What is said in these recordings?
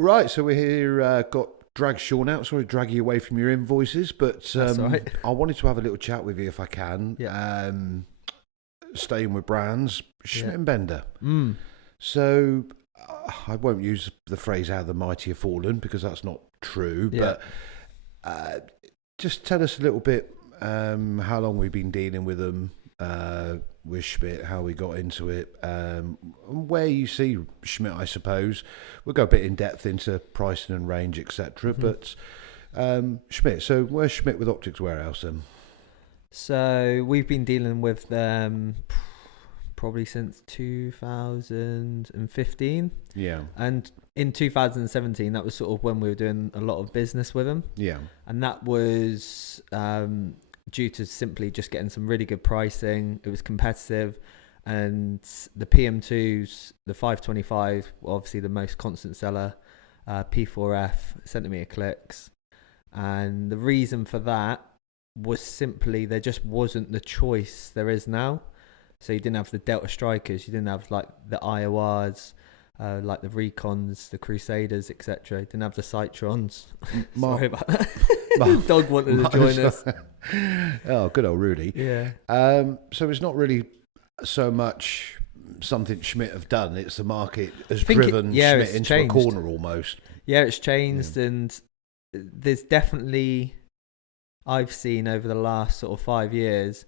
Right, so we're here, got drag Shaun out. Sorry to drag you away from your invoices, but That's all right. I wanted to have a little chat with you if I can. Yeah. Staying with brands, Schmidt Yeah. Bender. So I won't use the phrase "how the mighty have fallen" because that's not true. Yeah. But just tell us a little bit how long we've been dealing with them, with Schmidt, how we got into it, where you see Schmidt. I suppose we'll go a bit in depth into pricing and range, etc. But Schmidt. So where's Schmidt with Optics Warehouse then? So we've been dealing with them probably since 2015. Yeah. And in 2017, that was sort of when we were doing a lot of business with them. Yeah. And that was due to simply just getting some really good pricing. It was competitive. And the PM2s, the 525, were obviously the most constant seller, P4F, centimetre clicks. And the reason for that was simply there just wasn't the choice there is now. So you didn't have the Delta Strikers, you didn't have like the IORs, like the Recons, the Crusaders, etc. You didn't have the Citrons. Sorry about that. Dog wanted to join us. Oh, good old Rudy. Yeah. So it's not really so much something Schmidt have done. It's the market has driven Schmidt into changed. a corner almost. Yeah, it's changed, and there's definitely, I've seen over the last sort of 5 years,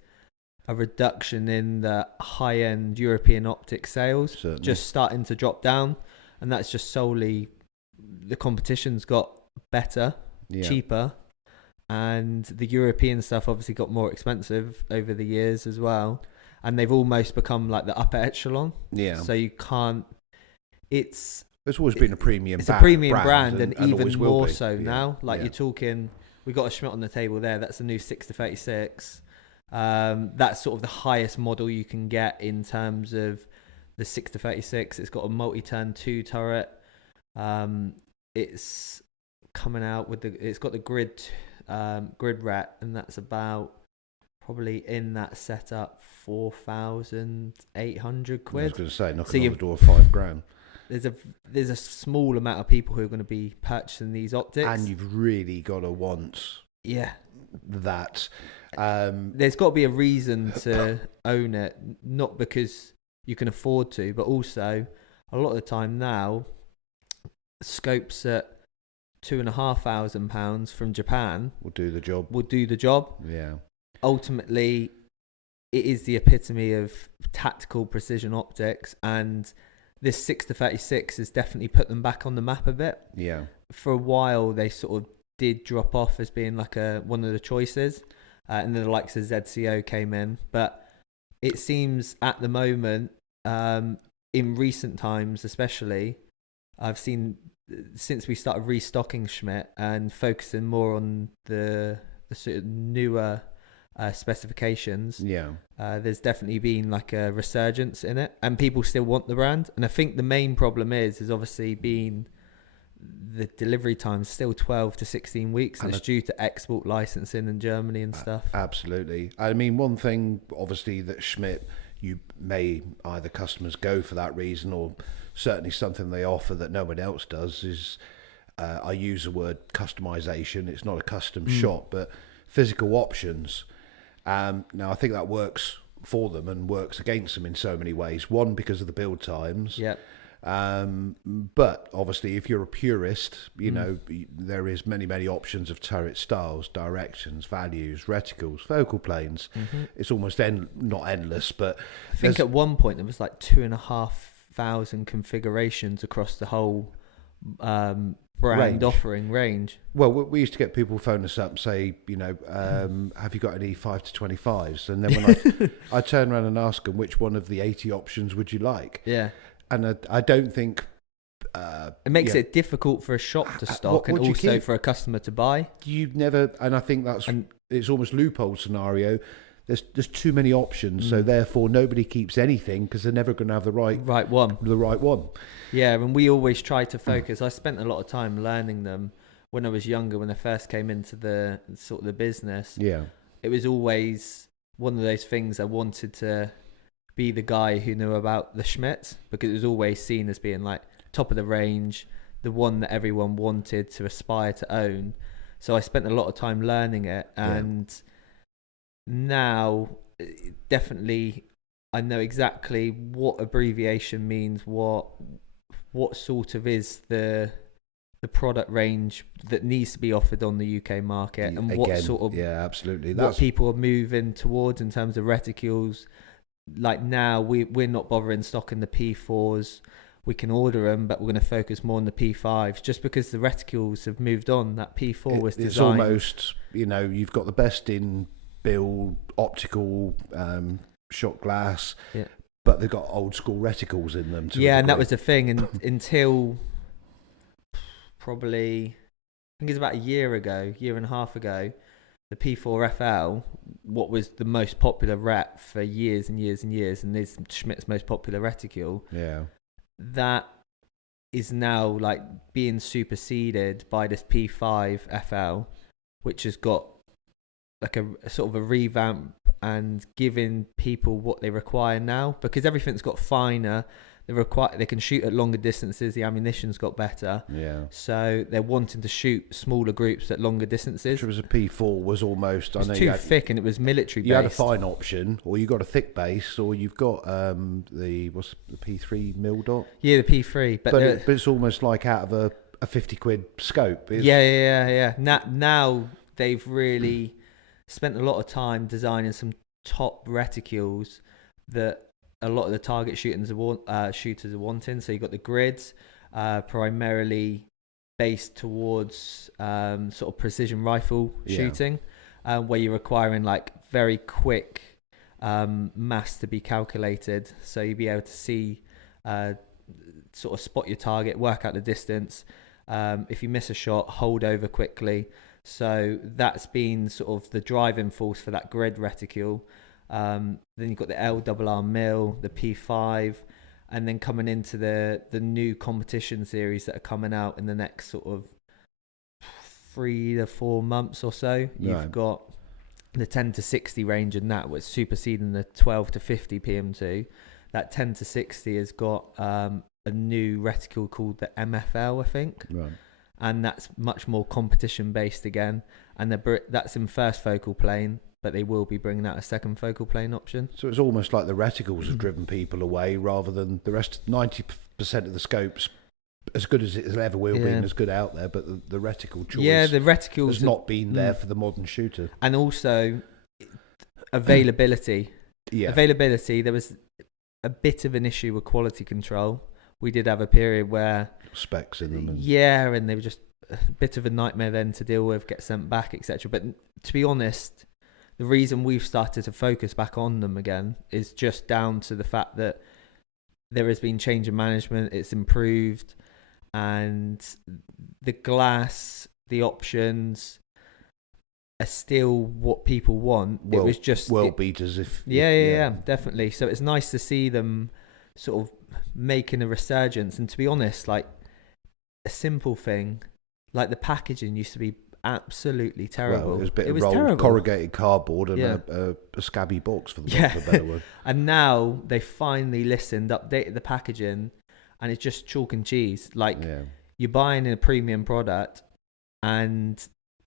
a reduction in the high-end European optic sales. Certainly. Just starting to drop down, and that's just solely the competition's got better, cheaper, and the European stuff obviously got more expensive over the years as well, and they've almost become like the upper echelon. Yeah. So you can't. It's always been a premium. It's a premium brand, and even always will more be. so now. Like Yeah. you're talking, we got a Schmidt on the table there. That's the new 6-36. That's sort of the highest model you can get in terms of the 6-36. It's got a multi-turn 2 turret. It's coming out with it's got the grid rat, and that's about probably in that setup 4,800 quid. I was going to say, knocking on the door of $5,000. There's a small amount of people who are going to be purchasing these optics, And you've really got to want that. There's got to be a reason to own it, not because you can afford to, but also a lot of the time now, scopes at £2,500 from Japan will do the job. Yeah. Ultimately, it is the epitome of tactical precision optics, and this 6-36 has definitely put them back on the map a bit. Yeah. For a while, they sort of did drop off as being like one of the choices, and then the likes of ZCO came in. But it seems at the moment, in recent times especially, I've seen since we started restocking Schmidt and focusing more on the sort of newer specifications, there's definitely been like a resurgence in it, and people still want the brand. And I think the main problem is obviously being the delivery time is still 12 to 16 weeks, and it's due to export licensing in Germany and stuff. Absolutely. I mean, one thing obviously that Schmidt, you may either customers go for that reason, or certainly something they offer that no one else does is, I use the word customization. It's not a custom shop, but physical options. Now, I think that works for them and works against them in so many ways. One, because of the build times. Yep. But obviously, if you're a purist, you know, there is many options of turret styles, directions, values, reticles, focal planes. It's almost not endless, but I think at one point there was like 2,500 configurations across the whole brand offering range. Well, we used to get people phone us up and say, you know, have you got any 5-25s? And then when I turn around and ask them, which one of the 80 options would you like? Yeah. And I don't think... it makes it difficult for a shop to stock and also for a customer to buy. You've never... And I think it's almost loophole scenario. There's too many options, so therefore nobody keeps anything because they're never going to have the right one. The right one. Yeah, and we always try to focus. I spent a lot of time learning them when I was younger, when I first came into the sort of the business. Yeah. It was always one of those things I wanted to be the guy who knew about the Schmidt, because it was always seen as being like top of the range, the one that everyone wanted to aspire to own. So I spent a lot of time learning it, and now definitely I know exactly what abbreviation means, what sort of is the product range that needs to be offered on the UK market, and what sort of absolutely what people are moving towards in terms of reticules. Like now we're not bothering stocking the P4s. We can order them, but we're going to focus more on the P5s, just because the reticules have moved on. That P4 was designed. It's almost, you've got the best in build optical shot glass, but they've got old school reticles in them. And that was the thing. And until probably, I think it's about a year and a half ago, the P4FL, what was the most popular ret for years and years and years, and is Schmidt's most popular reticule. Yeah. That is now like being superseded by this P5FL, which has got like a sort of a revamp and giving people what they require now, because everything's got finer. They can shoot at longer distances. The ammunition's got better. Yeah. So they're wanting to shoot smaller groups at longer distances. Which was a P4 was almost... It was too thick, and it was military based. You had a fine option, or you got a thick base, or you've got the P3 mil dot? Yeah, the P3. But it's almost like out of a 50 quid scope. Yeah. Now they've really spent a lot of time designing some top reticules that a lot of the target shooters are wanting. So you've got the grids, primarily based towards sort of precision rifle shooting, where you're requiring like very quick mass to be calculated. So you'll be able to see, sort of spot your target, work out the distance. If you miss a shot, hold over quickly. So that's been sort of the driving force for that grid reticule. Then you've got the LRR mil, the P5, and then coming into the new competition series that are coming out in the next sort of 3 to 4 months or so. You've got the 10 to 60 range, and that was superseding the 12 to 50 PM2. That 10 to 60 has got a new reticule called the MFL, I think. Right. And that's much more competition based again. And that's in first focal plane, but they will be bringing out a second focal plane option. So it's almost like the reticles have driven people away, rather than the rest. 90% of the scopes, as good as it ever will be, and as good out there, but the reticle choice the reticles has not been there for the modern shooter. And also availability. Availability, there was a bit of an issue with quality control. We did have a period where specs in them, and they were just a bit of a nightmare then to deal with, get sent back, etc. But to be honest, the reason we've started to focus back on them again is just down to the fact that there has been change in management. It's improved, and the glass, the options are still what people want. It was just world beaters. Definitely. So it's nice to see them sort of making a resurgence. And to be honest, like a simple thing like the packaging used to be absolutely terrible. Well, it was a bit of rolled corrugated cardboard and a scabby box, for the better word. And now they finally listened, updated the packaging, and it's just chalk and cheese. Like you're buying a premium product and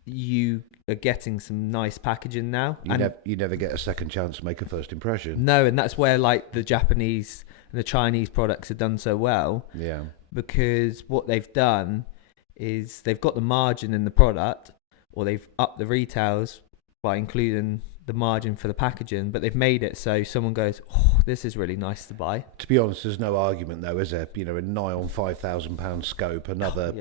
you are getting some nice packaging now. You never get a second chance to make a first impression. No, and that's where like the Japanese and the Chinese products have done so well. Yeah. Because what they've done is they've got the margin in the product, or they've upped the retails by including the margin for the packaging, but they've made it so someone goes, oh, this is really nice to buy. To be honest, there's no argument though, is there? You know, a nigh on £5,000 scope, another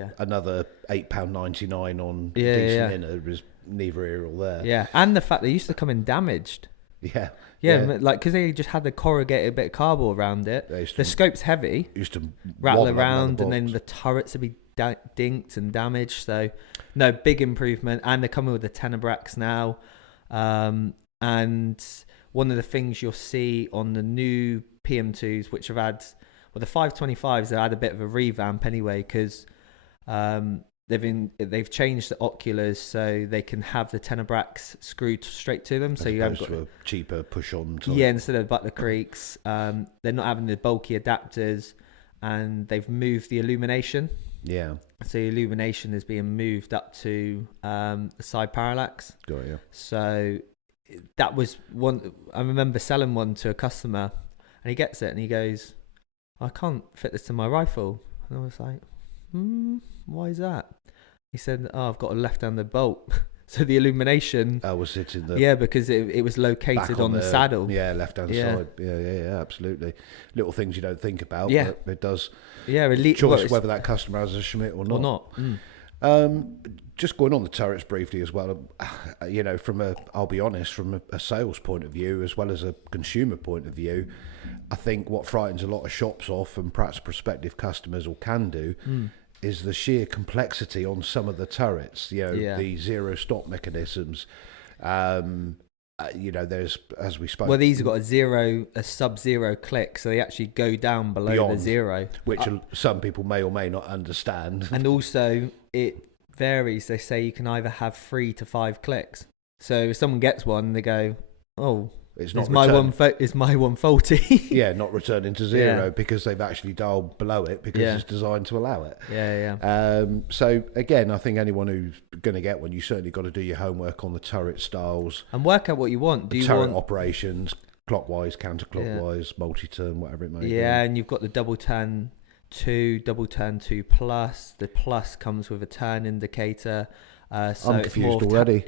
£8.99 on decent inner is neither here or there. Yeah, and the fact they used to come in damaged. Yeah. Like because they just had the corrugated bit of cardboard around it. The scope's heavy. Used to rattle around, and then the turrets would be dinked and damaged. So, no, big improvement. And they're coming with the Tenebrax now. And one of the things you'll see on the new PM2s, which have had, well, the 525s, they had a bit of a revamp anyway, because they've changed the oculars so they can have the Tenebrax screwed straight to them. As so you haven't got a cheaper push-on. Instead of Butler Creeks, they're not having the bulky adapters, and they've moved the illumination. Yeah. So the illumination is being moved up to the side parallax. Got you. So that was one. I remember selling one to a customer, and he gets it, and he goes, "I can't fit this to my rifle." And I was like, "Why is that?" He said, "Oh, I've got a left-handed bolt." So the illumination. Was it in the because it was located on the saddle. Yeah, left-hand side. Yeah, absolutely. Little things you don't think about, but it does. Yeah, choice whether that customer has a Schmidt or not. Just going on the turrets briefly as well. I'll be honest, from a sales point of view as well as a consumer point of view, I think what frightens a lot of shops off, and perhaps prospective customers or can do, is the sheer complexity on some of the turrets. The zero stop mechanisms. There's, as we spoke. Well, these have got a sub-zero click, so they actually go down below the zero, which some people may or may not understand. And also, it varies. They say you can either have 3 to 5 clicks. So if someone gets one, they go, "Oh, it's not is my one faulty?" Yeah, not returning to zero because they've actually dialed below it because it's designed to allow it. So again, I think anyone who's going to get one, you certainly got to do your homework on the turret styles and work out what you want. Do you turret want operations, clockwise, counterclockwise, multi-turn, whatever it may be? Yeah, and you've got the double turn 2, double turn 2 plus. The plus comes with a turn indicator. So I'm confused already.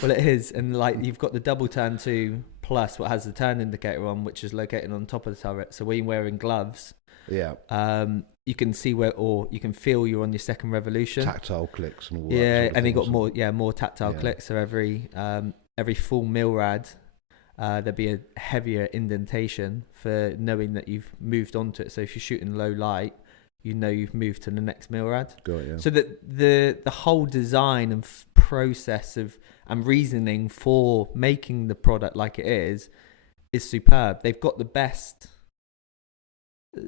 Well, it is, and like you've got the double turn 2 plus, what has the turn indicator on, which is located on top of the turret. So when you're wearing gloves, you can see you can feel you're on your second revolution. Tactile clicks and all that. Yeah, and you got more tactile clicks. So every full milrad, there'd be a heavier indentation for knowing that you've moved onto it. So if you're shooting low light, you've moved to the next milrad. Got it, yeah. So that the whole design and process and reasoning for making the product like it is superb. They've got the best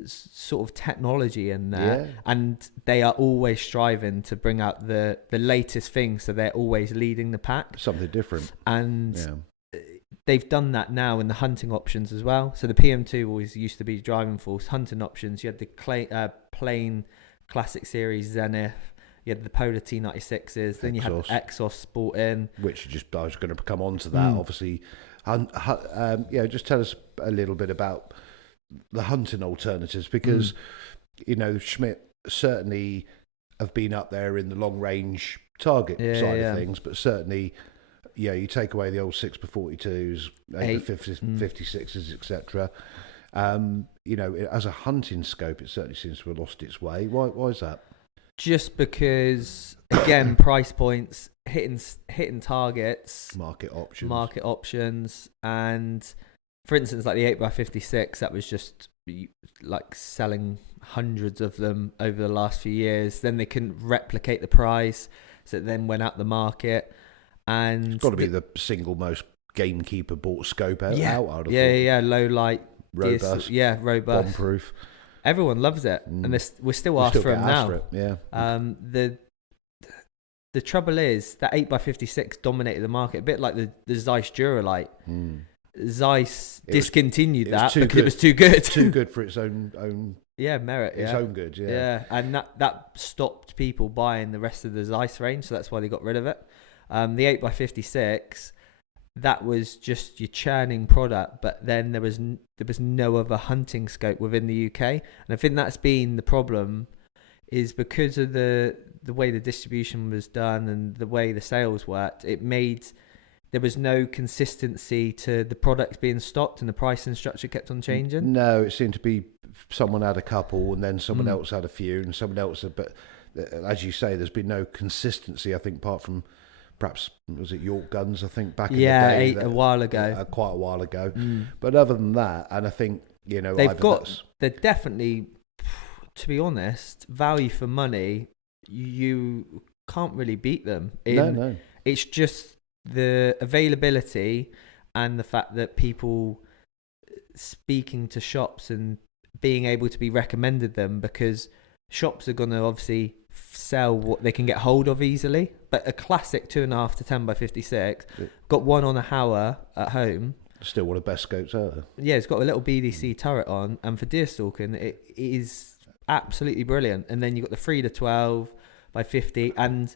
sort of technology in there, and they are always striving to bring out the latest thing. So they're always leading the pack. Something different. And they've done that now in the hunting options as well. So the PM2 always used to be driving force. Hunting options, you had the plain classic series Zenith, you had the Polar T96s, then you had the Exos Sport in. Which I was going to come on to that, obviously. Just tell us a little bit about the hunting alternatives, because, Schmidt certainly have been up there in the long range target side of things, but certainly... you take away the old 6x42s, 8x56s, etc. As a hunting scope, it certainly seems to have lost its way. Why is that? Just because, again, price points, hitting targets, market options, and for instance, like the 8x56, that was just like selling hundreds of them over the last few years. Then they couldn't replicate the price, so it then went out the market. And it's got to be the single most gamekeeper bought scope out of low light, robust, robust, bomb-proof. Everyone loves it, and we're still asked for them now. The trouble is that 8x56 dominated the market, a bit like the Zeiss Duralight. Zeiss discontinued that because it was too good, too good for its own merit, its own good, and that stopped people buying the rest of the Zeiss range, so that's why they got rid of it. The 8x56, that was just your churning product, but then there was no other hunting scope within the UK, and I think that's been the problem, is because of the way the distribution was done and the way the sales worked. There was no consistency to the products being stocked, and the pricing structure kept on changing. No, it seemed to be someone had a couple, and then someone else had a few, and someone else had, but as you say, there's been no consistency, I think, apart from perhaps, was it York Guns, I think, back in the day? A while ago. Quite a while ago. But other than that, and I think, they're definitely, to be honest, value for money, you can't really beat them. No. It's just the availability and the fact that people speaking to shops and being able to be recommended them, because shops are going to obviously sell what they can get hold of easily. But a classic 2.5 to 10x56, got one on a Hauer at home. Still one of the best scopes out there. Yeah, it's got a little BDC turret on, and for deer stalking, it is absolutely brilliant. And then you've got the 3 to 12 by 50, and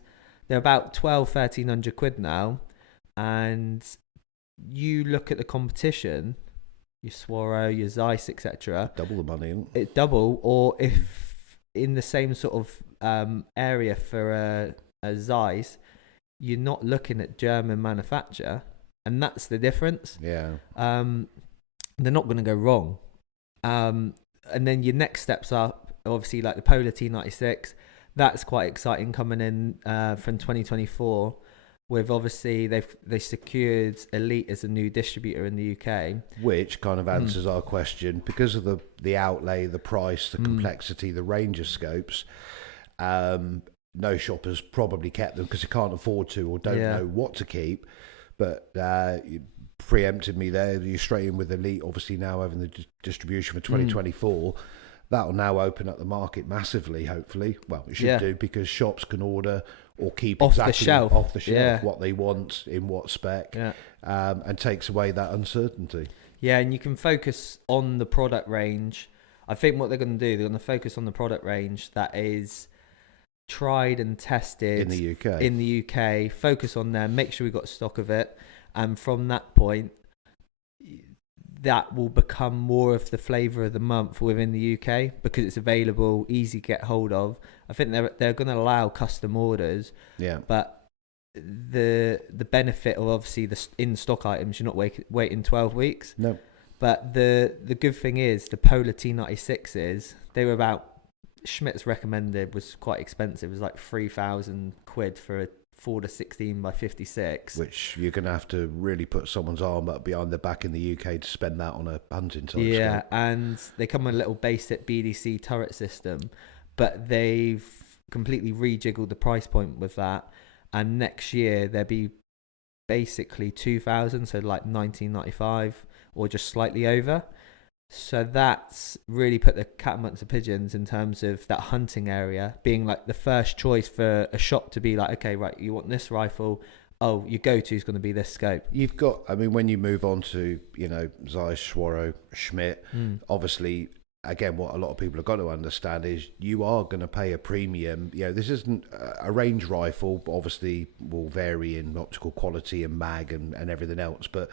they're about 1,300 quid now. And you look at the competition, your Swaro, your Zeiss, etc. Double the money, isn't it? It double, or if in the same sort of area for a Zeiss, you're not looking at German manufacture, and that's the difference. Yeah. They're not going to go wrong. And then your next steps up, obviously, like the Polar T96. That's quite exciting coming in from 2024. With obviously they secured Elite as a new distributor in the UK, which kind of answers our question because of the outlay, the price, the complexity, the range of scopes. No shop has probably kept them because they can't afford to or don't know what to keep. But you preempted me there. You're straight in with Elite, obviously now having the distribution for 2024. That will now open up the market massively, hopefully. Well, it should do, because shops can order or keep off exactly off the shelf what they want in what spec, and takes away that uncertainty. Yeah, and you can focus on the product range. I think what they're going to do, they're going to focus on the product range that is tried and tested in the UK. In the UK, focus on them, make sure we've got stock of it, and from that point, that will become more of the flavour of the month within the UK because it's available, easy to get hold of. I think they're going to allow custom orders. Yeah. But the benefit of obviously the in stock items, you're not waiting 12 weeks. No. But the good thing is the Polar T96s, they were about, Schmidt's recommended was quite expensive. It was like 3,000 quid for a 4 to 16 by 56, which you're going to have to really put someone's arm up behind their back in the UK to spend that on a hunting telescope. Yeah, and they come with a little basic BDC turret system, but they've completely rejiggled the price point with that, and next year there'll be basically 2,000, so like 1995 or just slightly over. So that's really put the cat amongst the pigeons in terms of that hunting area being like the first choice for a shop to be like, okay, right, you want this rifle. Oh, your go-to is going to be this scope. You've got, I mean, when you move on to, Zeiss, Swaro, Schmidt, obviously, again, what a lot of people have got to understand is you are going to pay a premium. This isn't a range rifle, but obviously will vary in optical quality and mag and everything else. But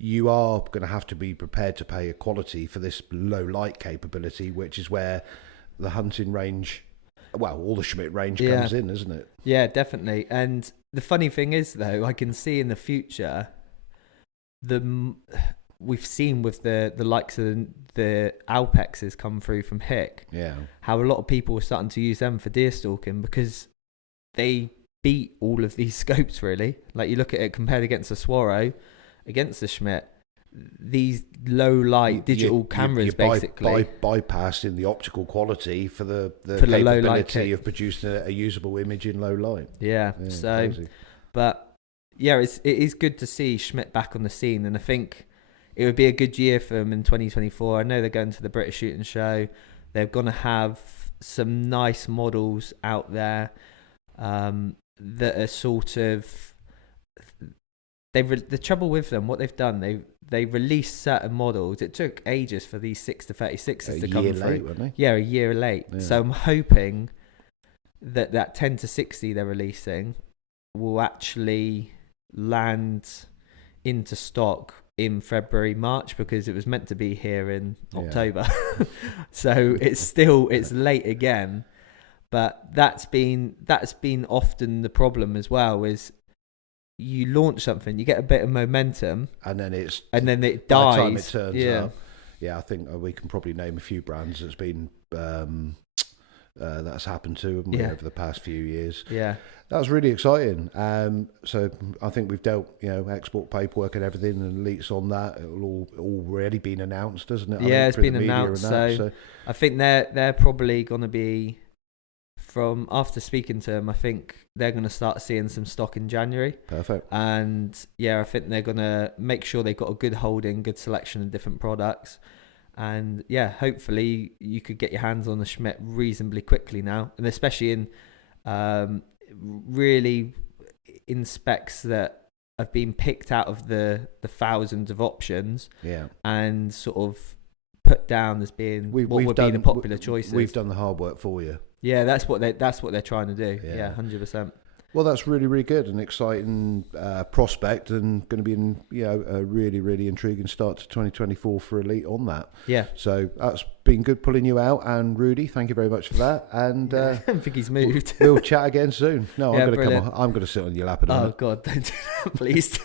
you are going to have to be prepared to pay a quality for this low light capability, which is where the hunting range, well, all the Schmidt range comes in, isn't it? Yeah, definitely. And the funny thing is, though, I can see in the future, we've seen with the likes of the Alpexes come through from Hick, how a lot of people are starting to use them for deer stalking because they beat all of these scopes, really. Like you look at it compared against the Swaro, against the Schmidt, these low light digital cameras basically bypassing the optical quality for the capability of producing a usable image in low light. So crazy. But it is good to see Schmidt back on the scene, and I think it would be a good year for them in 2024. I know they're going to the British Shooting Show. They're going to have some nice models out there that are sort of... The trouble with them, what they've done, they released certain models. It took ages for these 6 to 36s to come through. A year late, weren't they? Yeah, a year late. Yeah. So I'm hoping that 10 to 60 they're releasing will actually land into stock in February, March, because it was meant to be here in October. So it's late again. But that's been often the problem as well, is you launch something, you get a bit of momentum, and then it dies. By the time it turns up, I think we can probably name a few brands that's been that's happened to them over the past few years. Yeah, that was really exciting. So I think we've dealt, export paperwork and everything, and Elite's on that. It'll already been announced, hasn't it? It's been announced. So I think they're probably going to be, from after speaking to them, I think they're going to start seeing some stock in January. Perfect. And I think they're going to make sure they've got a good holding, good selection of different products. And hopefully you could get your hands on the Schmidt reasonably quickly now, and especially in really in specs that have been picked out of the thousands of options, and sort of put down as being what would be the popular choices. We've done the hard work for you. Yeah, that's what they're trying to do. Yeah, 100%. Well, that's really, really good, an exciting prospect, and going to be a really, really intriguing start to 2024 for Elite on that. Yeah. So that's been good pulling you out, and Rudy, thank you very much for that. And I don't think he's moved. We'll chat again soon. No, Yeah, I'm going to brilliant. come on. I'm going to sit on your lap and Oh God, don't do that, please.